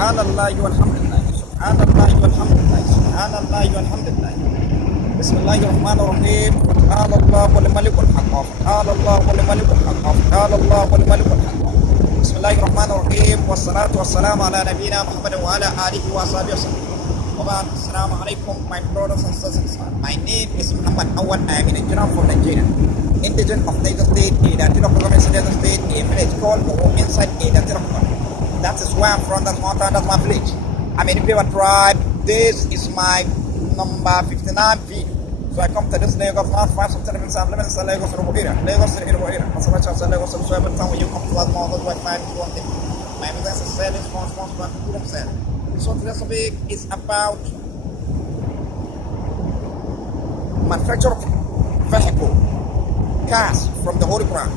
Subhanallah walhamdulillah. Subhanallah walhamdulillah. Subhanallah walhamdulillah. Bismillahirrahmanirrahim. Allah wal malikul haqq. Allah wal malikul haqq. Allah wal malikul haqq. Bismillahirrahmanirrahim. Wassalatu wassalamu ala nabiyyina Muhammad wa ala alihi wa sahbihi wasallam. Assalamu alaikum, my brothers and sisters. My name is Muhammad Awad. I am an engineer from Nigeria, indigent of Lagos State, in Lagos State, a village called inside Eroplain. That is where I'm from. That's my village. I'm in the Biwa tribe. This is my number 59 video. So I come to this Lagos not far from Lagos to Lagos to Lagos. As much as Lagos, so every time when you come to that model, I find one thing. My business is selling small to themselves. So today's topic is about manufacture of vehicle, cars from the Holy Quran.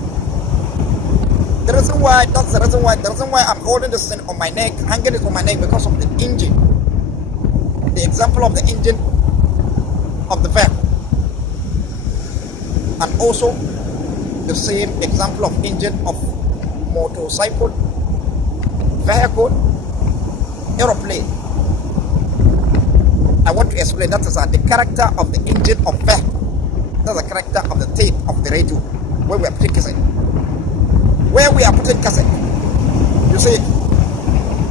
The reason why I'm holding this thing on my neck, hanging it on my neck, because of the engine. The example of the engine of the vehicle. And also the same example of engine of motorcycle, vehicle, aeroplane. I want to explain that is the character of the engine of vehicle. That's the character of the tape of the radio where we are putting cassette. Where we are putting cassette. You see,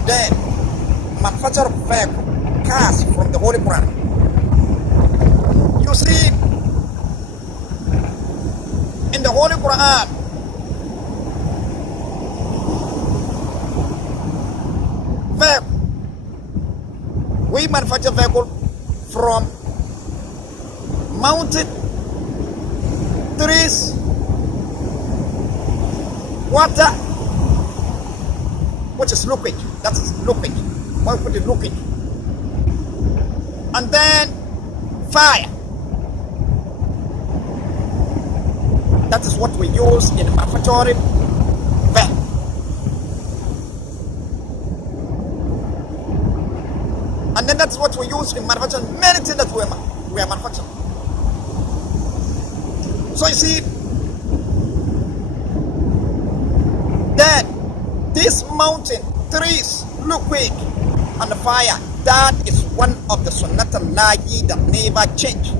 then manufacture of vehicle, cars from the Holy Quran. You see, in the Holy Quran, vehicle, we manufacture vehicle from mounted trees, water, which is liquid. That is liquid. Why put it liquid? And then fire. That is what we use in manufacturing vehicle. And then that's what we use in manufacturing many things that we are manufacturing. So you see, then this mountain, trees, liquid, and the fire, that is one of the sunnatullahi that never change.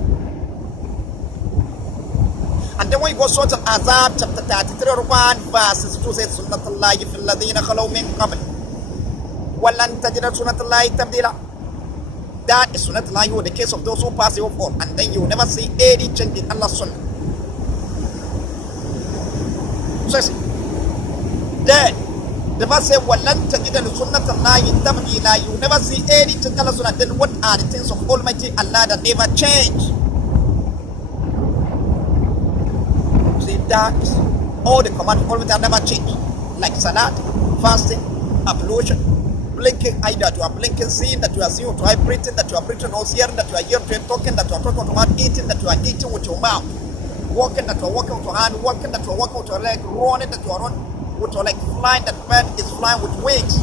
And then when you go to Azab chapter 33, 1 verses 2 says, Sunnatullahi fil ladina khalaw min qabl walan tajida sunnatullahi tabdila. That is sunnatullahi in the case of those who pass the before, and then you will never see any change in Allah's sunnah. So then the verse says, walan tajida sunnatullahi tabdila. You will never see any change in Allah's sunnah. Then what are the things of Almighty Allah that never change? That all the commands of Almighty never change, like salat, fasting, ablution, blinking eye that you are blinking, seeing that you are seeing, to breathing that you are breathing, or hearing that you are hearing, talking that you are talking to hand, eating that you are eating with your mouth, walking that you are walking with your hand, walking that you are walking with your leg, running that you are running with your leg, flying that bird is flying with wings.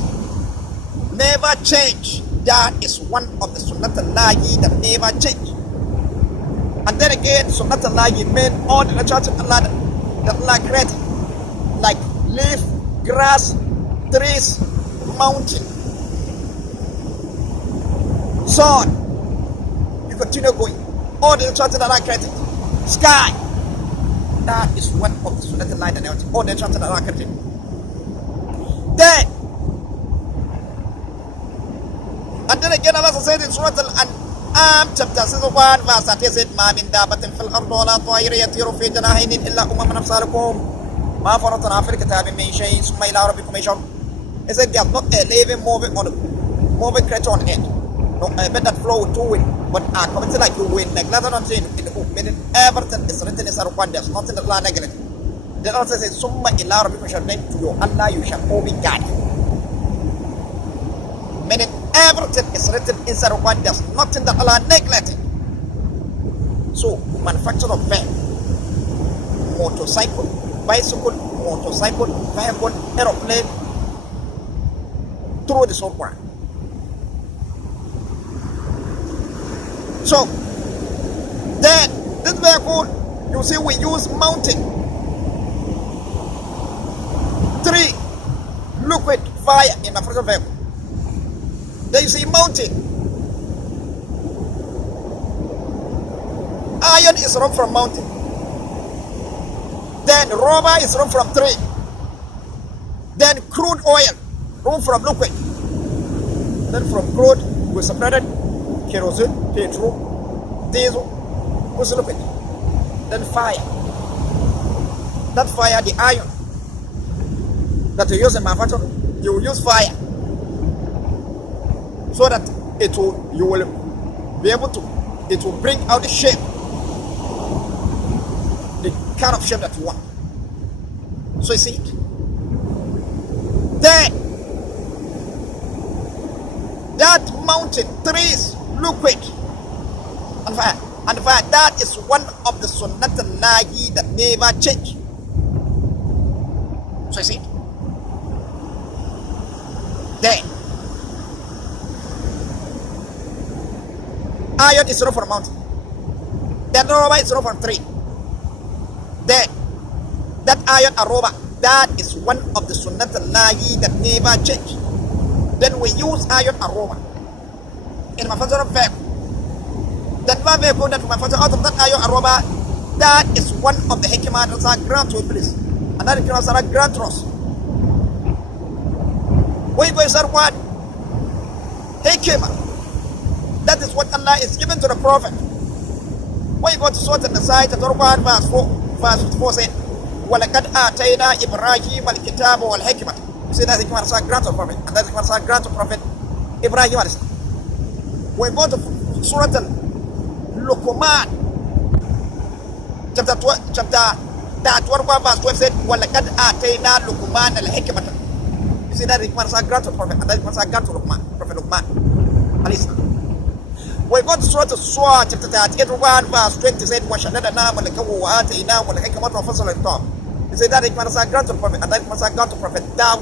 Never change. That is one of the sunnatullahi that never change. And then again, sunnatullahi mean all the natural things that Allah created, like leaf, grass, trees, mountain, sun. You continue going. All the natural things that Allah created, sky. That is one of the sunnatullahi that never change. All the natural things that Allah created. Then, and then again, Allah said in Surah chapter 61 verse 30 said, "Ma min dabatin fil ardi wa la ta'irin yatiru fi janahihi illa umamun amsalukum ma faratna fil kitabi min shay'in thumma ila rabbikum yashurun." It said there is not a living moving creature on earth, no a bed that flow with two wind, but are committed like you wind, like nothing on in the book, meaning everything is written in Quran. There's nothing that Allah neglected. Then also says, "Summa ila rabbikum yashurun." To your Allah you shall all be guided. Meaning everything is written inside of one. There's nothing that Allah neglected. So, manufacture of van, motorcycle, bicycle, vehicle, aeroplane, through the software. So, then this vehicle, you see, we use mountain, tree, liquid, fire in manufacture vehicle. Then you see mountain. Iron is run from mountain. Then rubber is run from tree. Then crude oil run from liquid. Then from crude we separated kerosene, petrol, diesel, was liquid. Then fire. That fire, the iron that you use in manufacturing, you will use fire so that you will be able to, it will bring out the shape, the kind of shape that you want. So you see it. Then that mountain, trees, liquid, and fire. And fire, that is one of the sunnat al-lahi that never change. So you see it. Then iron is run from mountain. Then rubber is run from tree. Then that iron and rubber, that is one of the sunnat al-lahi that never change. Then we use iron and rubber in manufacturing vehicle. That one vehicle that we manufacture out of that iron and rubber, that is one of the hikmah that are grant to Iblis. And that hikmah are grant to us. We go inside what? Hikmah. That is what Allah is given to the Prophet. When you go to Surah An-Nisa, chapter 1, verse 4 says, وَلَقَدْ آتَيْنَا إِبْرَاهِيمَ الْكِتَابَ وَالْحِكْمَةَ. You see that hikmah is grant to the Prophet. And that hikmah is grant to Prophet Ibrahim. When you go to Surah Al-Luqman, chapter 1, verse 12 said, وَلَقَدْ آتَيْنَا لُقْمَانَ الْحِكْمَةَ. You see that hikmah is grant to the Prophet. And that hikmah is grant to Luqman, Prophet Luqman. We go to Surah Al-Surah, chapter 38, verse 20 said, وَشَدَدْنَا مَلِكَهُ وَآتَيْنَاهُ الْحِكْمَةَ وَفَصْلَ الْخِطَابِ. You see that hikmah is grant to the Prophet. And that hikmah is grant to Prophet Dawud.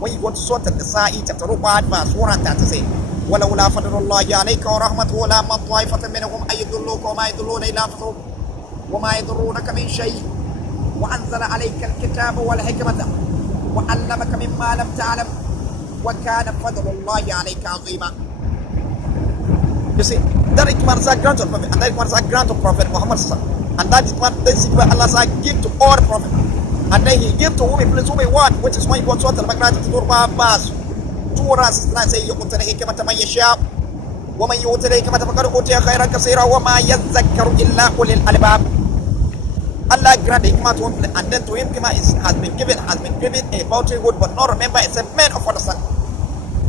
When you go to Surah Al-Nisa, chapter 1, verse 130 said, وَلَوْلَا فَضْلُ اللَّهِ عَلَيْكَ وَرَحْمَتُهُ لَهَمَّتْ طَائِفَةٌ مِّنْهُمْ أَن يُضِلُّوكَ وَمَا يُضِلُّونَ إِلَّا أَنفُسَهُمْ وَمَا يَضُرُّونَكَ مِنْ شَيْءٍ وَأَنزَلَ عَلَيْكَ الْكِتَابَ وَالْحِكْمَةَ وَعَلَّمَكَ مِمَّا لَمْ تَعْلَمْ وَكَانَ فَضْلُ اللَّهِ عَلَيْكَ عَظِيمًا. You see, that hikmah is a grant of Prophet, and that hikmah is a grant of Prophet Muhammad. And that is what this hikmah Allah said give to all Prophet. And then He give to whom He please, whom He want, which is why He got Surah Al-Baqarah to Turba Abbas. Two verses say, يُؤْتِ الْحِكْمَةَ مَنْ يَشَاءُ وَمَنْ يُؤْتِ الْحِكْمَةَ فَقَدْ أُوتِيَ خَيْرًا كَثِيرًا وَمَا يَذَّكَّرُ إِلَّا أُولِي الْأَلْبَابِ. Allah grant the hikmah to him, and then to him hikmah has been given a bounty good, but not remember except men of understanding.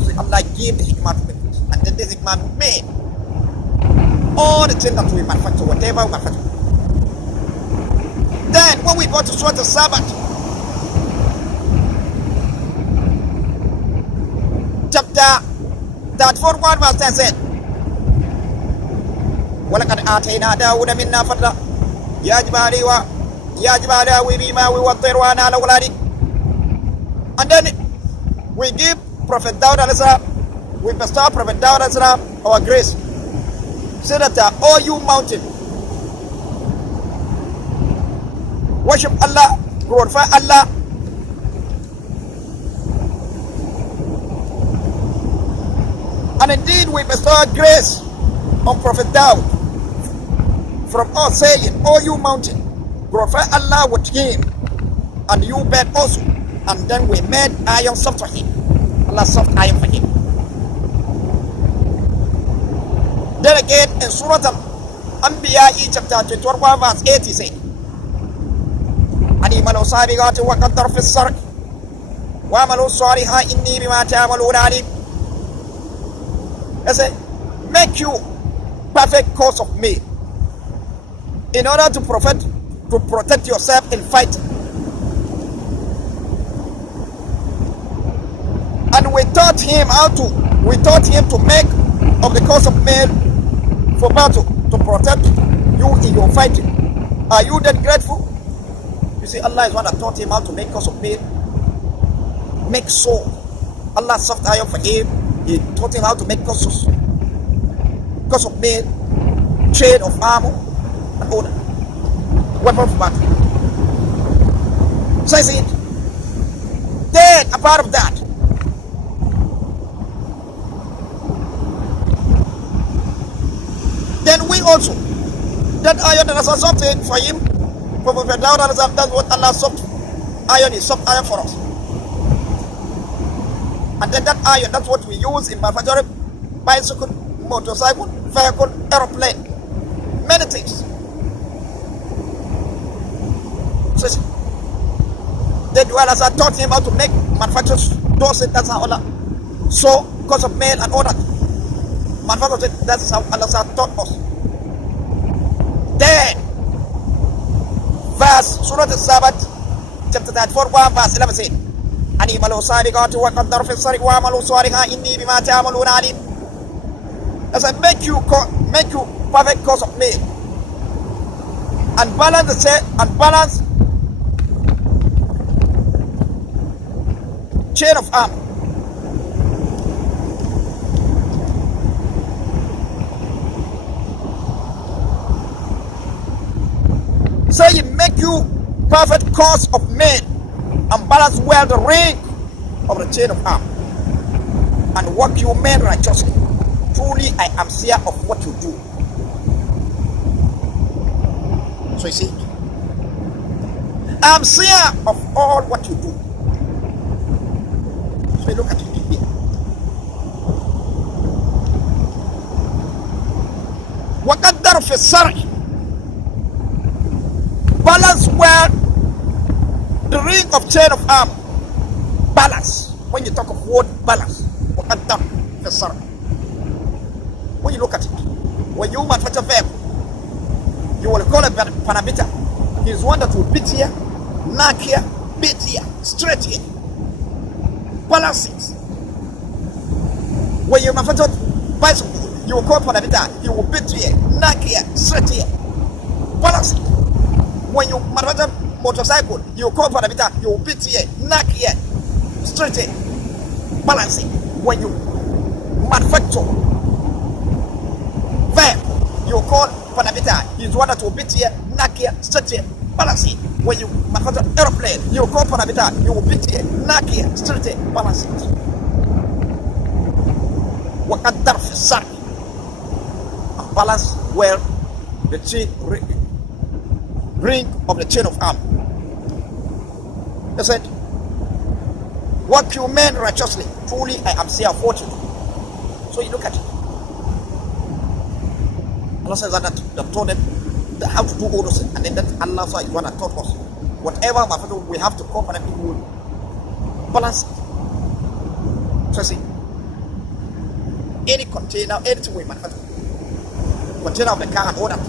So Allah gave the hikmah to him, and then this hikmah made all the things that we manufacture, whatever we manufacture. Then when we go to Surah Al-Sabbath, chapter 41, verse 10 said, وَلَقَدْ آتَيْنَا دَاوُودَ مِنَّا فَضْلًا يَا جِبَالَ أَوِّبِي مَاءً وَالطَّيْرَ وَأَنَا لَوْلَادِي. And then we give Prophet Dawud alayhi, we bestow Prophet Dawud alayhi our grace. Say that all you mountain, worship Allah, glorify Allah. And indeed we bestow grace on Prophet Dawud from us, saying, all you mountain, glorify Allah with him, and you bed also. And then we made iron soft for him. Allah soft iron for him. Then again in Surah Al-Anbiya chapter 21 verse 80 say, أَنِيمَلُوا صَابِغَاتِ وَقَدَّرْ فِي السَّرْقِ وَعَمَلُوا الصَّالِحَاتِ إِنِّي بِمَا تَعْمَلُونَ عَلِيمٌ. They say, make you perfect course of me in order to protect yourself in fighting. And we taught him to make of the course of male for battle to protect you in your fighting. Are you then grateful? You see, Allah is one that taught him how to make course of male, make sword. Allah soft iron for him. He taught him how to make course of male, trade of armor, and all that. Weapon for battle. So I see it. Then, a part of that, also, that iron that has something for him, for Prophet Dawud, that's what Allah soft iron is, soft iron for us. And then that iron, that's what we use in manufacturing bicycle, motorcycle, vehicle, aeroplane, many things. So the dwellers are taught him how to make manufacture those, that's how Allah. So because of men and all that, manufacture, that's how Allah has taught us. Then verse Surah Al-Sabat chapter 34 verse 11 says, Ani malu sadiqatu wa qaddar fi sariq wa amalu salihan inni bima ta'maluna alim. As I make you perfect cause of me and balance the chain of arm. Say so make you perfect cause of men and balance well the ring of the chain of arm and work you men righteously. Truly I am seer of what you do. So you see, I am seer of all what you do. So you look at it here. وَقَدَّرْ فِي السَّرْعِ. Balance well the ring of chain of arm. Balance. When you talk of word balance, وَقَدَّرْ فِي السَّرْعِ. When you look at it, when you manufacture verb, you will call it parameter. He is one that will beat here, knock here, beat here, straight here. Balance it. When you manufacture bicycle, you will call parameter. He will beat here, knock here, straight here. Balance it. When you manufacture motorcycle, you will call parameter. You will beat here, knock here, straight here. Balance it. When you manufacture verb, you call parameter. He is one that will beat here, knock here, straight here, balance it. When you manufacture aeroplane, you call parameter. You will beat here, knock here, straight here, balance it. وَقَدَّرْ فِي السَّرْعِ. Balance well the chain ring of the chain of arm. They said, work you men righteously. Truly I am seer of what you do. So you look at it. Allah says that told them how to do all those things, and then that Allah is one that taught us. Whatever we have to cope and people will balance it. So see, any container, anything we manufacture, container of the car and all that.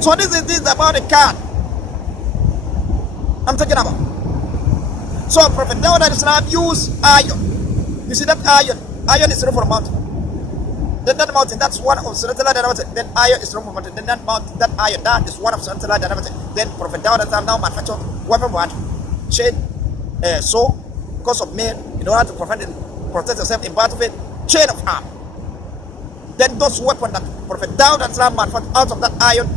So this is about the car I'm talking about. So Prophet Dawud al-Islam used iron. You see that iron is from a mountain. Then that mountain, that's one of Sunnatullah Dynamite. Then iron is from a mountain. Then that mountain, that iron, that is one of Sunnatullah Dynamite. Then Prophet Dawud al-Islam now manufactured weapon what? Chain, so, because of men, in order to protect yourself in battlefield, chain of arm. Then those weapons that Prophet Dawud al-Islam manufactured out of that iron,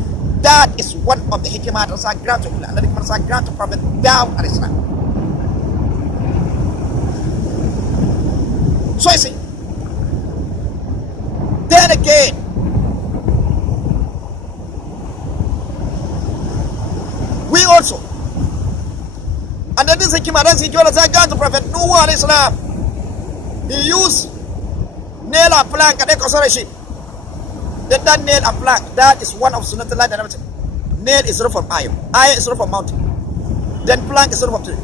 that is one of the hikmah that are granted to Allah. The hikmah are granted to Prophet Dawud al-Islam. So you see, then again, we also, and then this hikmah, that's hikmah that granted to Prophet Nuh al-Islam. He used nail and plank and decoration. Then that nail and plank, that is one of Sunnatullah Dynamite. Nail is rough from iron. Iron is rough from mountain. Then plank is rough from tree.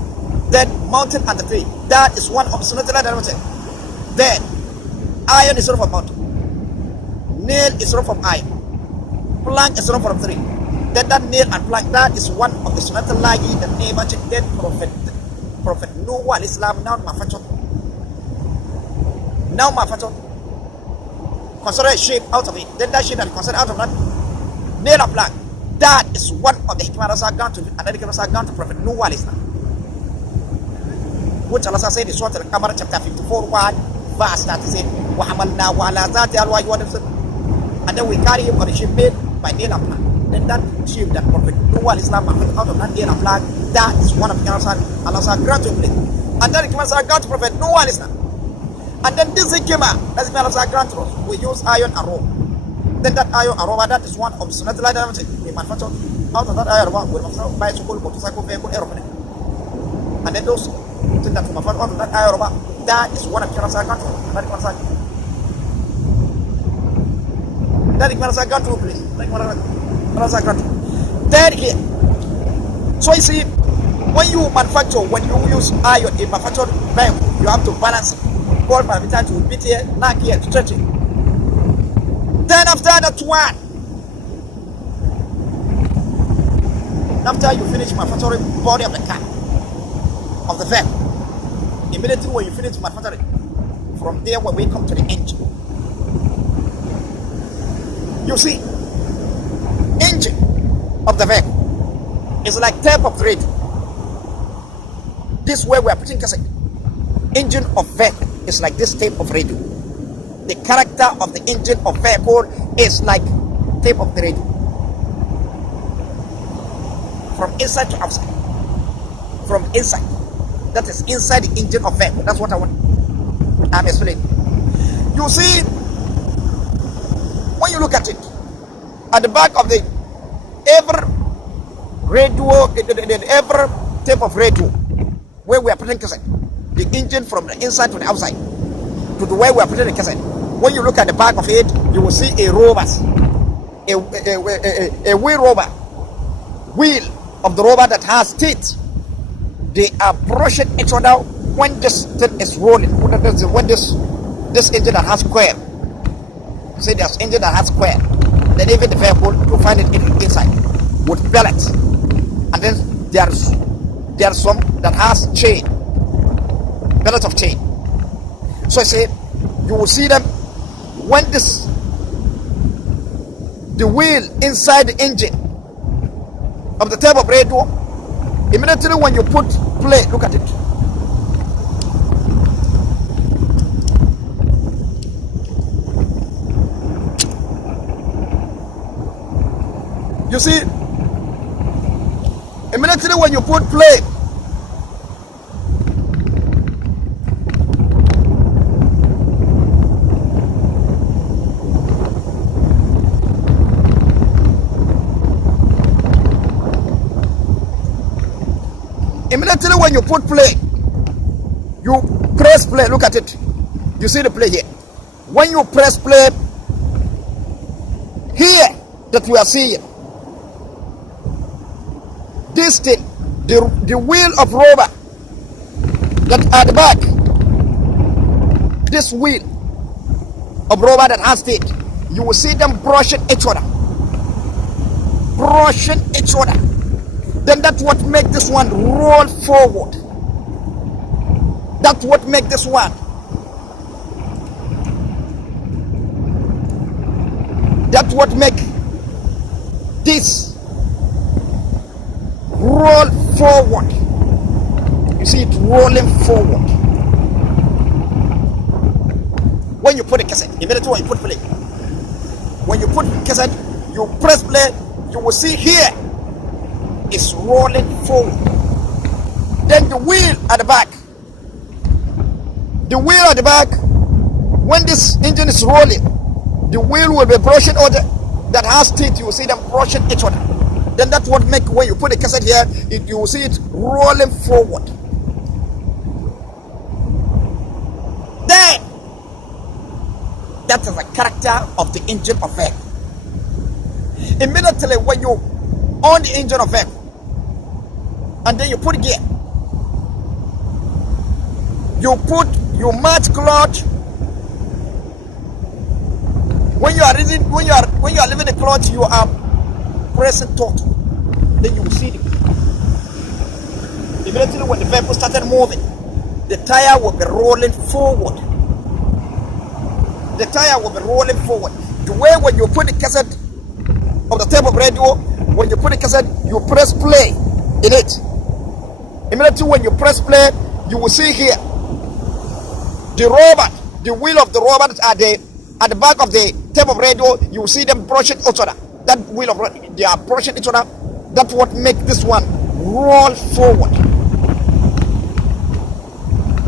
Then mountain and the tree. That is one of Sunnatullah Dynamite. Then iron is rough from mountain. Nail is rough from iron. Plank is rough from tree. Then that nail and plank, that is one of the Sunnatullah the name of then Prophet Nuh al-Islam now manufactured. Now manufactured. Consider a shape out of it. Then that shape that consider out of that nail and plank. That is one of the hikmah that gone to another hikmah that gone to Prophet Nuh al-Islam. Which Allah said in Surah Al-Qamar chapter 54 verse 36. وَحَمَلْنَا وَعَلَى ذَاتِ أَلْوَاحٍ وَدَمْسٍ. And then we carry him on a ship made by nail and plank. Then that ship that Prophet Nuh al-Islam out of that nail and plank, that is one of the hikmah Allah granted to him. And then the hikmah that gone to Prophet Nuh al-Islam. And then this hikmah, that's Allah granted us. We use iron and rope. Then that iron aroma, that is one of Sunnat items we manufacture out of that iron aroma. We manufacture bicycle, motorcycle, vehicle, aeroplane. And then those things that we manufacture out of that iron aroma, that is one of the cancer control. That is cancer control, please. Cancer control. Then here. So you see, when you manufacture, when you use iron in manufactured vehicle, you have to balance it. All parameter to beat here, knock here, stretch it. Then after that one, after you finish manufacturing body of the car, of the vehicle, immediately when you finish manufacturing, from there when we come to the engine, you see, engine of the vehicle is like tape of thread. This way we are putting cassette. Engine of vehicle is like this tape of radio. The character of the engine of vehicle is like tape of the radio. From inside to outside. From inside. That is inside the engine of vehicle. That's what I'm explaining. You see, when you look at it, at the back of the every radio, every tape of radio, where we are putting cassette, the engine from the inside to the outside, to the way we are putting the cassette. When you look at the back of it, you will see a rubber, a wheel rubber, wheel of the rubber that has teeth. They are brushing each other when this thing is rolling. When this engine that has square, say there's engine that has square, then even the vehicle you find it inside with pellets, and then there's some that has chain, pellets of chain. So I say you will see them when the wheel inside the engine of the type of radio, immediately when you put play, look at it. You see, immediately when you put play, immediately when you put play, you press play, look at it. You see the play here. When you press play, here that we are seeing, this thing, the wheel of rubber that at the back, this wheel of rubber that has teeth, you will see them brushing each other. Brushing each other. Then that's what makes this one roll forward. That's what makes this one. That's what makes this roll forward. You see it rolling forward. When you put a cassette, immediately when you put play. When you put cassette, you press play, you will see here it's rolling forward. Then the wheel at the back. The wheel at the back, when this engine is rolling, the wheel will be brushing other that has teeth. You will see them brushing each other. Then that's what make when you put the cassette here, you will see it rolling forward. Then that is the character of the engine of vehicle. Immediately when you on the engine of vehicle and then you put gear, you match clutch. When you are leaving the clutch, you are pressing throttle. Then you will see it. Immediately when the vehicle started moving, the tire will be rolling forward. The tire will be rolling forward. The way when you put the cassette of the tape of radio, when you put the cassette, you press play in it. Immediately when you press play, you will see here the rubber, the wheel of the rubber at the back of the tape of radio. You will see them brushing each other. That wheel of they are brushing each other. That's what makes this one roll forward.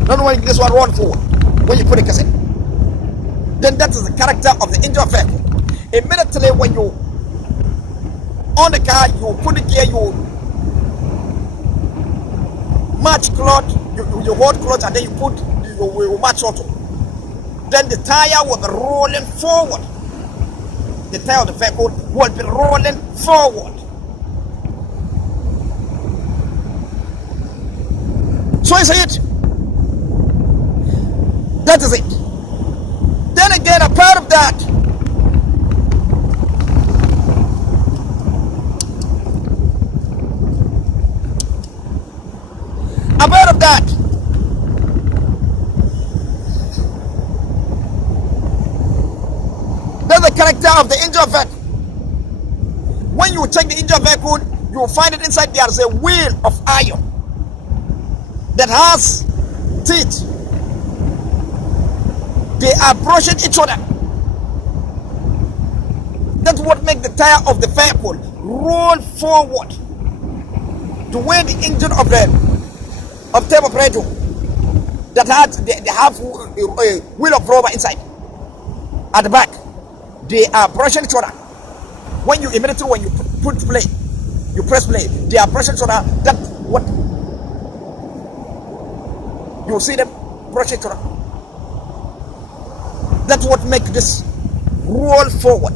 Not when this one roll forward when you put a cassette. Then that is the character of the engine of vehicle. Immediately when you on the car, you put the gear, you match clutch, you hold clutch, and then you match auto. Then the tire will be rolling forward. The tire of the vehicle will be rolling forward. So is it. That is it. Then again, a part of that, that's the character of the engine vehicle. When you check the engine vehicle, you will find it inside there is a wheel of iron that has teeth. They are brushing each other. That's what makes the tire of the vehicle roll forward. The way the engine of the tape operator that they have a wheel of rubber inside at the back, they are brushing each other. When you put play, you press play, they are brushing each other. That's what you see them brushing each other. That's what makes this roll forward.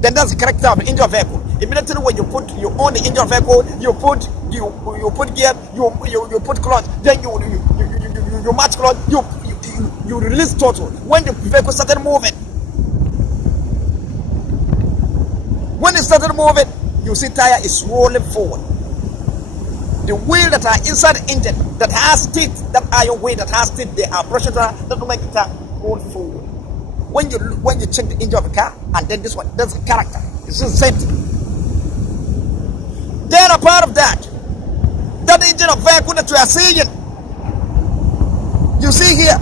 Then that's the character of the engine vehicle. Immediately when you own the engine vehicle, you put gear, you put clutch, then you match clutch, you release throttle. When the vehicle started moving, when it started moving, you see tire is rolling forward. The wheel that are inside the engine that has teeth, that iron wheel that has teeth, they are brushing around, that will make the tire roll forward. When you check the engine of the car, and then this one, that's the character. It's the same thing. Then a part of that engine of vehicle that you are seeing, you see here,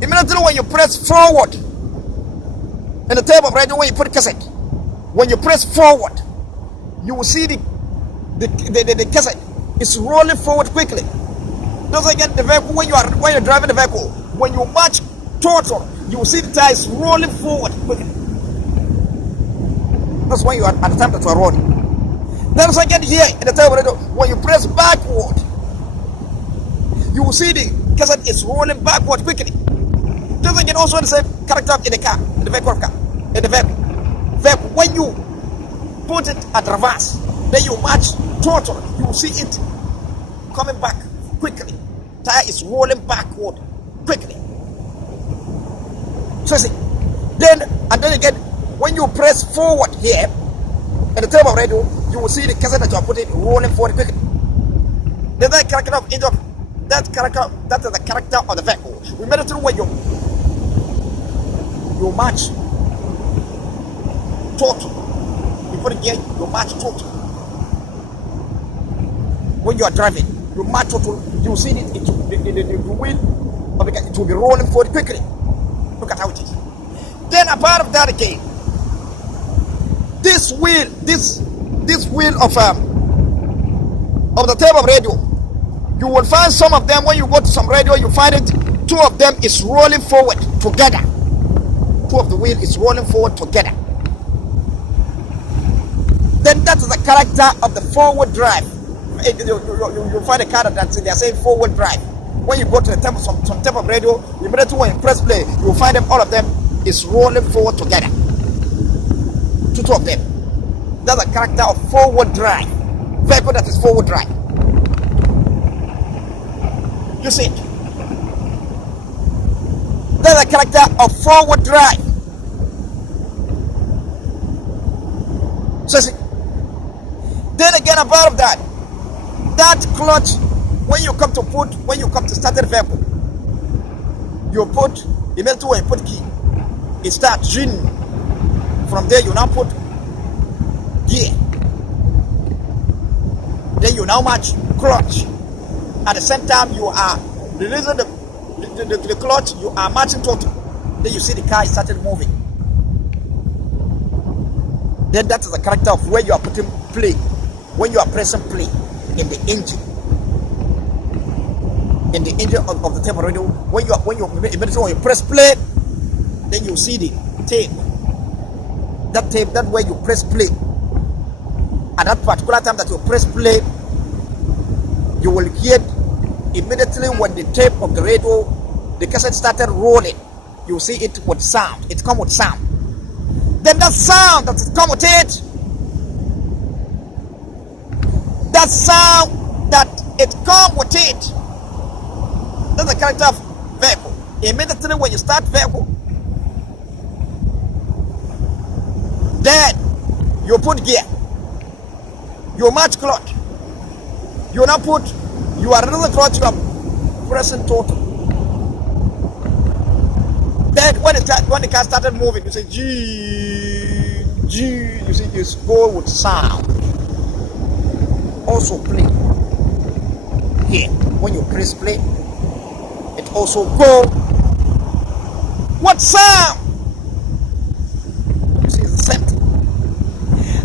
immediately when you press forward in the tape operator, when you put cassette, when you press forward, you will see the cassette is rolling forward quickly. Those again the vehicle when you're driving the vehicle, when you match throttle, you will see the tires rolling forward quickly. That's when you are at the time that you are rolling. Then again here in the tape operator, when you press backward, you will see the cassette is rolling backward quickly. Those again also the same character in the car, in the vehicle car, in the vehicle. When you put it at reverse, then you match throttle, you will see it coming back quickly. Tire is rolling backward quickly. So see, then again, when you press forward here in the tape operator, you will see the cassette that you are putting rolling forward quickly. Then that character of engine, that is the character of the vehicle. We made it through when you match throttle. You put it here, you match throttle. When you are driving, you match throttle, you will see it, the wheel of the car, it will be rolling forward quickly. Look at how it is. Then a part of that again, this wheel of the tape of radio, you will find some of them when you go to some radio, you find it, two of them is rolling forward together. Two of the wheel is rolling forward together. Then that is the character of the forward drive. You find a car that they are saying forward drive. When you go to some type of radio, immediately when you press play, you will find them, all of them is rolling forward together. Two of them. That's a character of forward drive. Vehicle that is forward drive. You see it? That's a character of forward drive. So see. Then again, about of that clutch, when you come to start the vehicle, you put immediately when you put key, it starts. From there you now put gear. Then you now match clutch. At the same time you are releasing the clutch, you are matching throttle. Then you see the car is started moving. Then that is the character of where you are putting play, when you are pressing play in the engine. In the engine of the tape radio, when you press play, then you see the tape. That tape, that way you press play. At that particular time that you press play, you will hear immediately when the tape of the radio, the cassette started rolling. You see it with sound. It comes with sound. Then that sound that it comes with it, that sound that it comes with it, that's the character of vehicle. Immediately when you start vehicle, then you put gear, you match clutch, you now put, you are another clutch, you are pressing total. Then when the car started moving, you say G, you see it's go with sound. Also play here. When you press play, it also go. What sound? You see it's the same thing.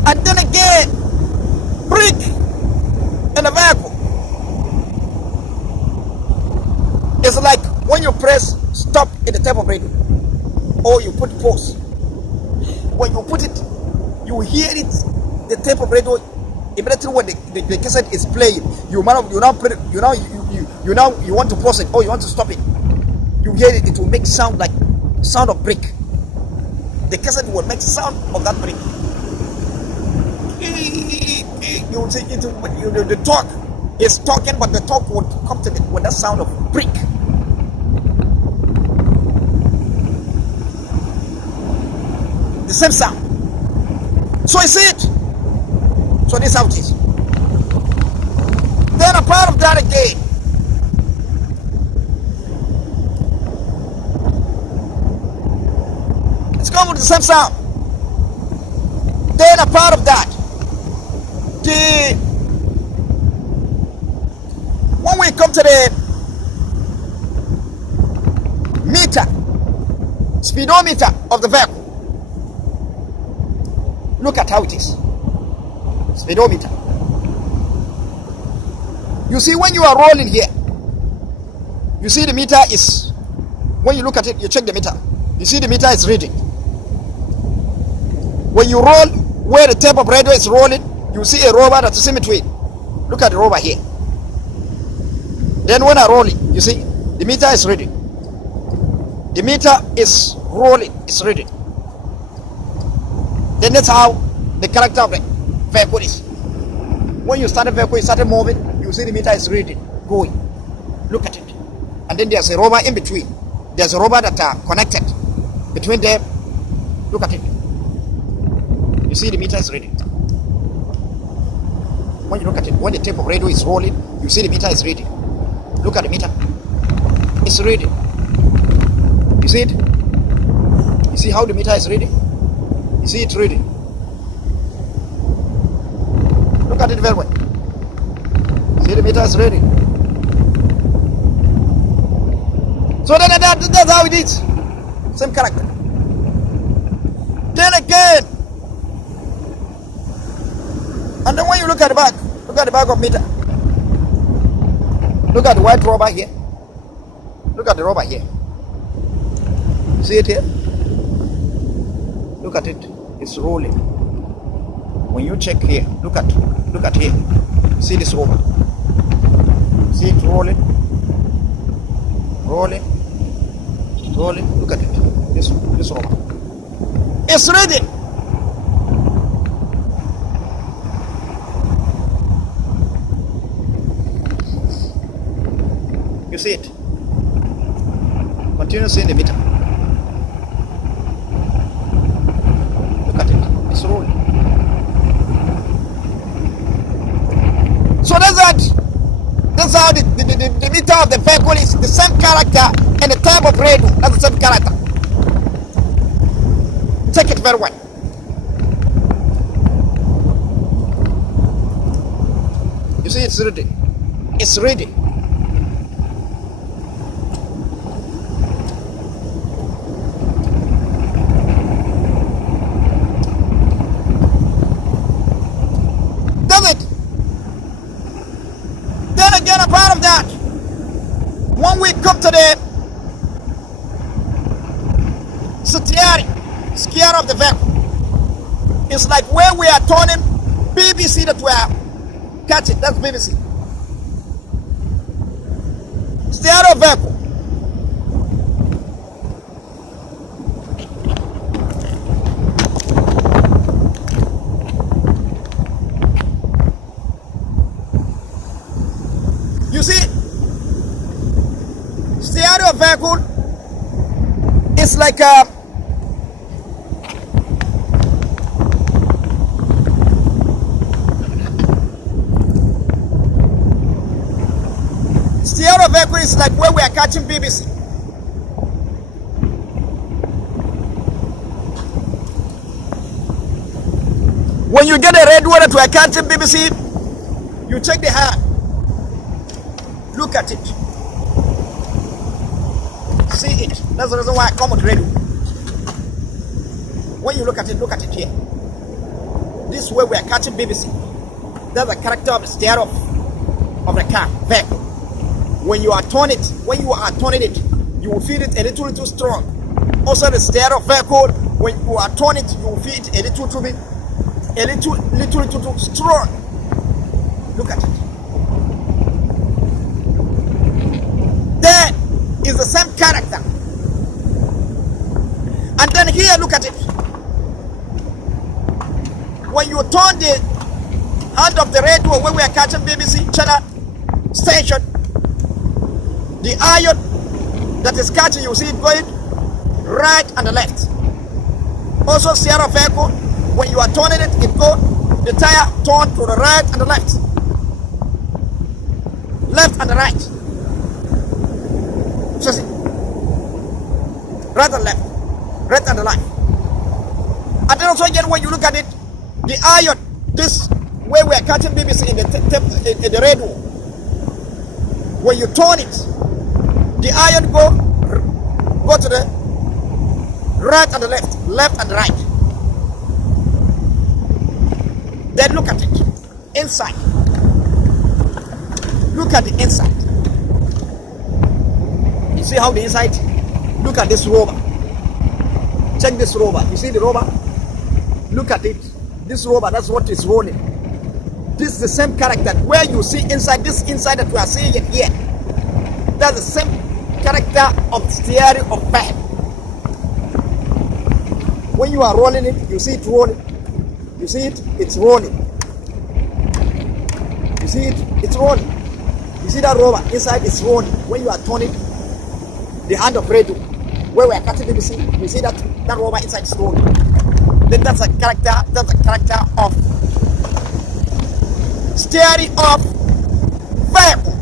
And then again, brake in the vehicle. It's like when you press stop in the type of radio, or you put pause. When you put it, you hear it, the tape of radio. Immediately when the cassette is playing, you now want to pause it, or you want to stop it. You hear it, it will make sound like sound of brake. The cassette will make sound of that brake. You will see it, the talk is talking, but the talk would come to with that sound of brake. The same sound. So I see it. So this is how it is. Then a part of that again, it's come with the same sound. Then a part of that, when we come to the meter, speedometer of the vehicle, look at how it is. Speedometer. You see when you are rolling here, you see the meter is, when you look at it, you check the meter, you see the meter is reading. When you roll where the tape of radio is rolling, you see a rubber that's in between. Look at the rubber here. Then when I roll it, you see the meter is reading. The meter is rolling, it's reading. Then that's how the character of the vehicle is. When you start a vehicle, you started moving, you see the meter is reading, going. Look at it. And then there's a rubber in between. There's a rubber that are connected between them. Look at it. You see the meter is reading. When you look at it, when the tape of radio is rolling, you see the meter is reading. Look at the meter. It's reading. You see it? You see how the meter is reading? You see it reading. Look at it very well. See the meter is reading. So that's how it is. Same character. Then again, and then when you look at the back of meter. Look at the white rubber here. Look at the rubber here. You see it here? Look at it. It's rolling. When you check here, look at here. See this rubber. See it rolling? Rolling. Look at it. This rubber. It's ready. You see it? Continue seeing the meter. Look at it. It's rolling. So that's how the meter of the vehicle is the same character, and the type of radio, that's the same character. Take it very well. You see it's ready. It's ready. When we come to the steer of the vehicle. It's like where we are turning BBC that we are catching. That's BBC. Steer of vehicle. You see, stereo vehicle is like a stereo vehicle is like where we are catching BBC. When you get a red one that we are catching BBC, you check the hand. Look at it. See it. That's the reason why I come with radio. When you look at it here. This way we are catching BBC. That's the character of the steer of the car, vehicle. When you are turning it, you will feel it a little strong. Also the steer of vehicle, when you are turning it, you will feel it a little strong. Look at it. There is the same character. And then here, look at it. When you turn the hand of the radio when we are catching BBC channel station, the iron that is catching, you see it going right and left. Also, Sierra vehicle, when you are turning it, it goes, the tire turn to the right and the left. Left and the right. So see, right and left, right and left. And then also again, when you look at it, the iron, this way we are catching BBC in the radio. When you turn it, the iron go to the right and the left and right. Then look at it, inside. Look at the inside. You see how the inside? Look at this rubber. Check this rubber. You see the rubber? Look at it. This rubber, that's what is rolling. This is the same character. Where you see inside, this inside that we are seeing it here. That's the same character of the steering of vehicle. When you are rolling it, you see it rolling. You see it? It's rolling. You see it? It's rolling. You see that rubber inside? It's rolling. When you are turning the hand of radio, where we are cutting the BBC, you see that rubber inside is rolling. Then that's a character. That's a character of steering of vehicle.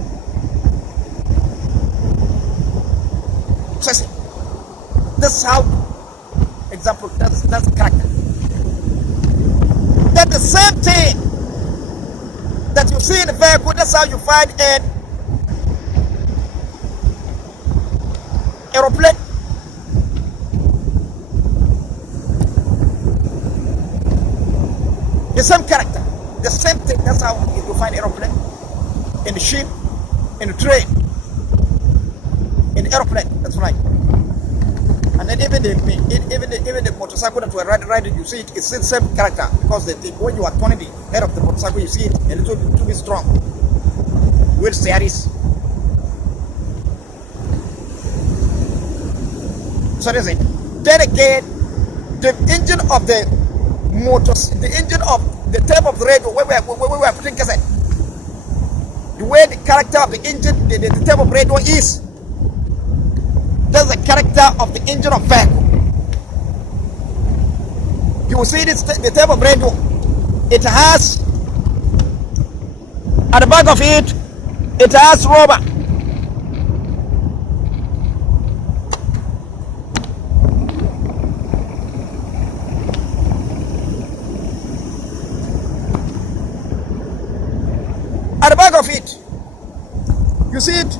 So see, that's how. Example. That's the character. That's the same thing that you see in the vehicle. That's how you find an aeroplane. The same character, the same thing. That's how you find aeroplane, in the ship, in the train, in the aeroplane. That's right. And then even the motorcycle that we're riding, you see it's the same character, because when you are turning the head of the motorcycle, you see it a little bit strong. Wheel series. So that's it. Then again, the engine of the engine of the tape of the radio, where we are putting cassette, the way the character of the engine, the tape of radio is, that's the character of the engine of vehicle. You will see this, the tape of radio, it has, at the back of it, it has rubber. At the back of it, you see it,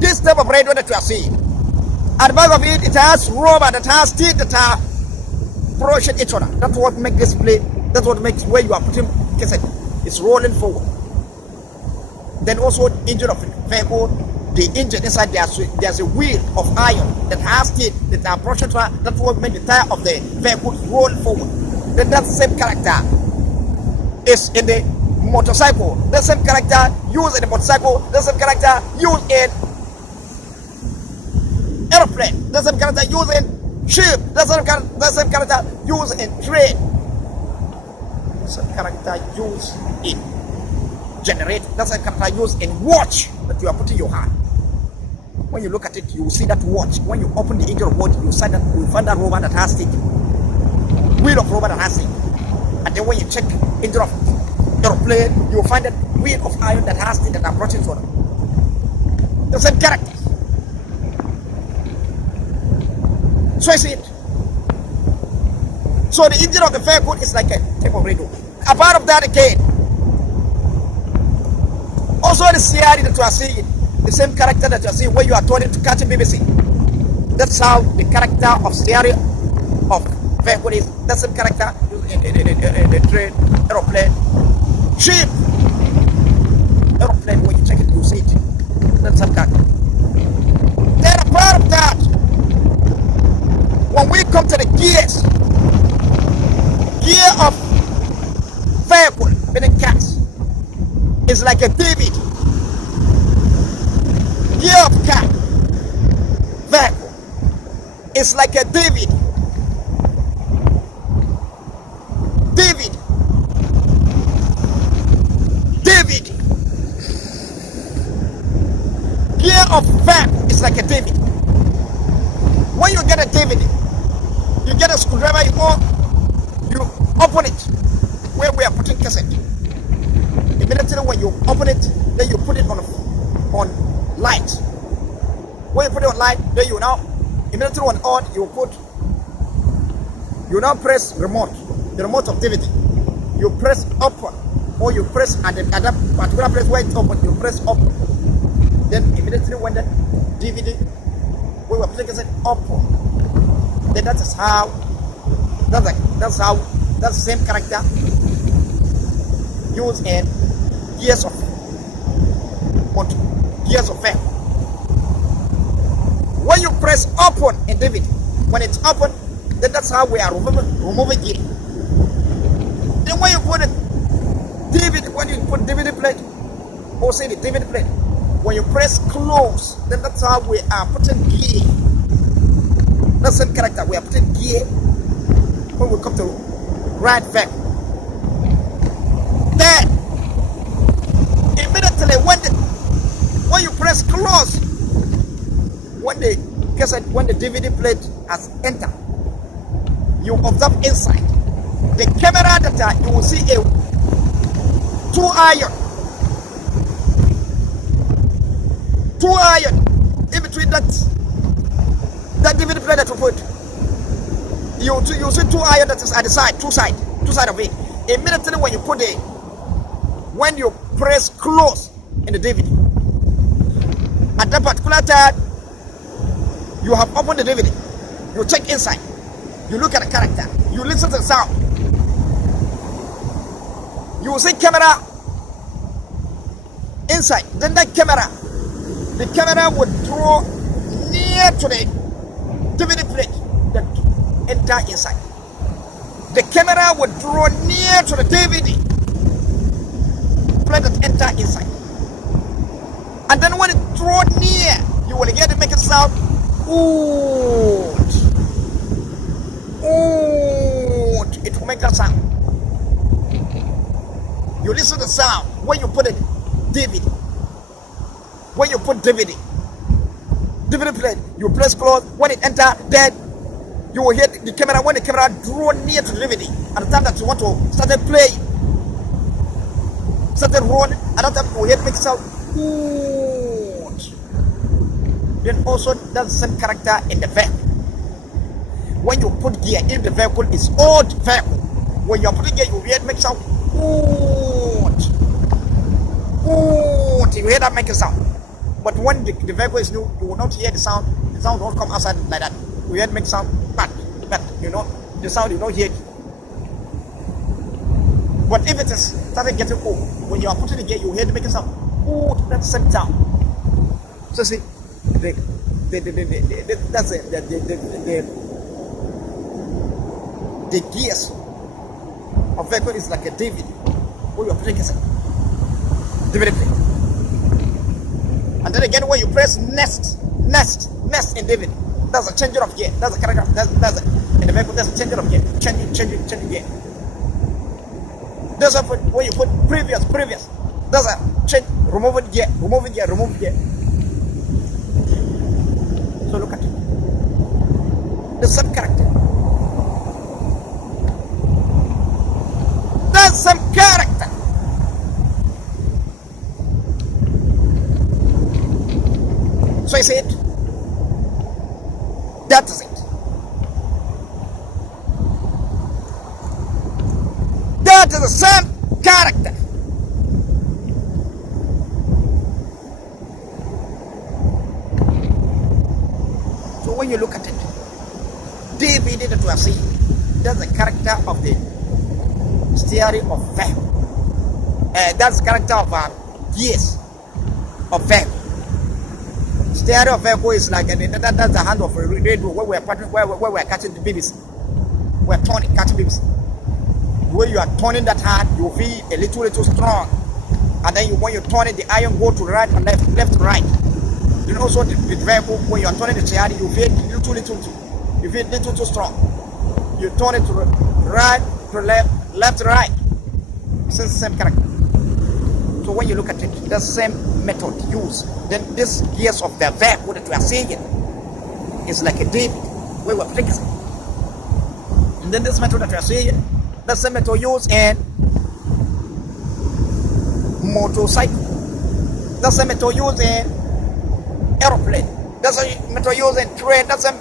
this type of radio that you are seeing. At the back of it, it has rubber that has teeth that are approaching each other. That's what makes this play. That's what makes where you are putting cassette. It's rolling forward. Then also engine of the vehicle, the engine inside, there's a wheel of iron that has teeth that are brushing that will make the tire of the vehicle roll forward. Then that same character is in the motorcycle. The same character used in the motorcycle. The same character used in aeroplane. The same character used in ship. The same character used in train. The same character used in generator. The same character used in watch that you are putting in your hand. When you look at it, you will see that watch. When you open the engine of watch, you find that rubber that has teeth. Wheel of rubber that has teeth. And then when you check engine of aeroplane, you will find that wheel of iron that has teeth that are brought into it. The same character. So I see it. So the engine of the vehicle is like a type of radio. Apart of that again, also the CRD that you are seeing, the same character that you are seeing when you are told to catch a BBC. That's how the character of CRD of vehicle is. That's the same character in the train, aeroplane, ship, aeroplane. When you check it, you see it. That's some character. Then apart of that, when we come to the gears, gear of vehicle, meaning cars, is like a David. Gear of car, vehicle, is like a David. David. Gear of vehicle is like a David. When you get a David, you get a screwdriver, you open it where we are putting cassette. Immediately when you open it, then you put it on light. When you put it on light, then you now immediately when on you now press the remote of DVD. You press up or you press at that particular place where it's open, you press up. Then immediately when the DVD we were putting cassette up, then that's the same character used in gears of vehicle. When you press open in DVD, when it's open, then that's how we are removing it. Then when you put it DVD, when you put DVD plate, or say the DVD plate, when you press close, then that's how we are putting gear. That's the same character. We are putting gear when we come to right back. Then immediately when you press close, when the DVD plate has entered, you observe inside the camera that you will see a two iron in between that DVD plate that you put. You see two iron that is at the side, two side of it. Immediately when you press close in the DVD, at that particular time, you have opened the DVD. You check inside. You look at the character. You listen to the sound. You will see camera inside. Then the camera would draw near to the DVD plate that enter inside. The camera would draw near to the DVD plate that enter inside. And then when it draw near, you will hear it make a sound. Ooh. It will make that sound. You listen to the sound when you put it DVD. When you put DVD plate, you press close. When it enter, then you will hear the camera. When the camera draw near to the DVD, at the time that you want to start playing, start rolling, at that time you will hear it make sound. Then also that's the same character in the vehicle. When you put gear in the vehicle, it's old vehicle. When you're putting gear, you hear it make sound. You hear that make a sound. But when the vehicle is new, you will not hear the sound. The sound won't come outside like that. You hear it make sound, but the sound you don't hear it. But if it is started getting old, when you are putting the gear, you hear it make a sound. That's the same sound. So see, that's it. The gears of vehicle is like a DVD where you're playing cassette. DVD play. And then again when you press next in DVD. That's a changer of gear. That's a character. That's in the vehicle. That's a changer of gear. Changing gear. That's a when you put previous. That's a change. Removing gear. So look at it. The same character. That's some character. So I said, that is it. That is the same character. So when you look at it, DVD that we are seeing, that's the character of the steering of vehicle. That's the character of gears of vehicle. Steering of vehicle is like that's the hand of a radio where we're catching the BBC. We're catching BBC. When you are turning that hand, you feel a little strong, and then when you turn it, the iron go to right and left to right. You know, also the vehicle when you are turning the steering, you feel little too strong. You turn it to right to left to right. It's the same character. So when you look at it, the same method used. Then this gears of the vehicle that we are seeing is like a dip where we're fixing. And then this method that we are seeing, the same method used in motorcycle. The same method used in aeroplane. That's the method used in train. That's the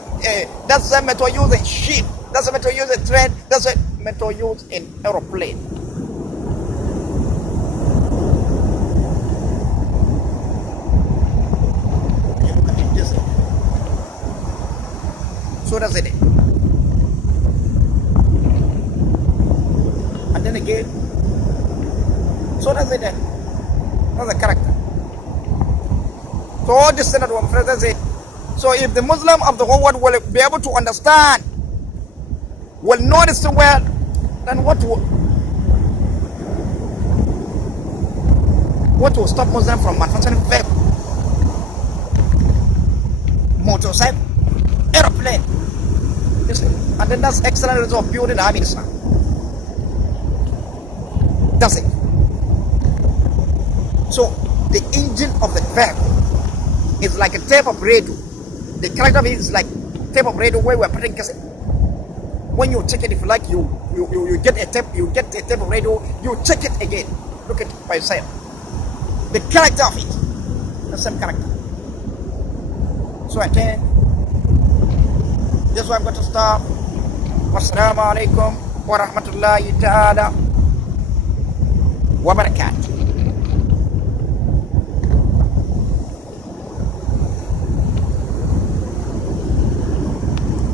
method used in ship. That's the method used in train. That's the method used in aeroplane. So that's it. And then again, so that's it. That's the character. So all this thing that one that's it. So if the Muslim of the whole world will be able to understand, will know this well, then what will stop Muslim from manufacturing vehicle, motorcycle, aeroplane? And then that's excellent result of building the army in Islam. That's it. So the engine of the vehicle is like a tape of radio. The character of it is like tape of radio where we're putting cassette. When you check it, if you like, you get a tape of radio, you check it again. Look at it by yourself. The character of it, the same character. So I think that's why I'm going to stop. Wassalamu alaikum wa rahmatullahi ta'ala wa barakatuh.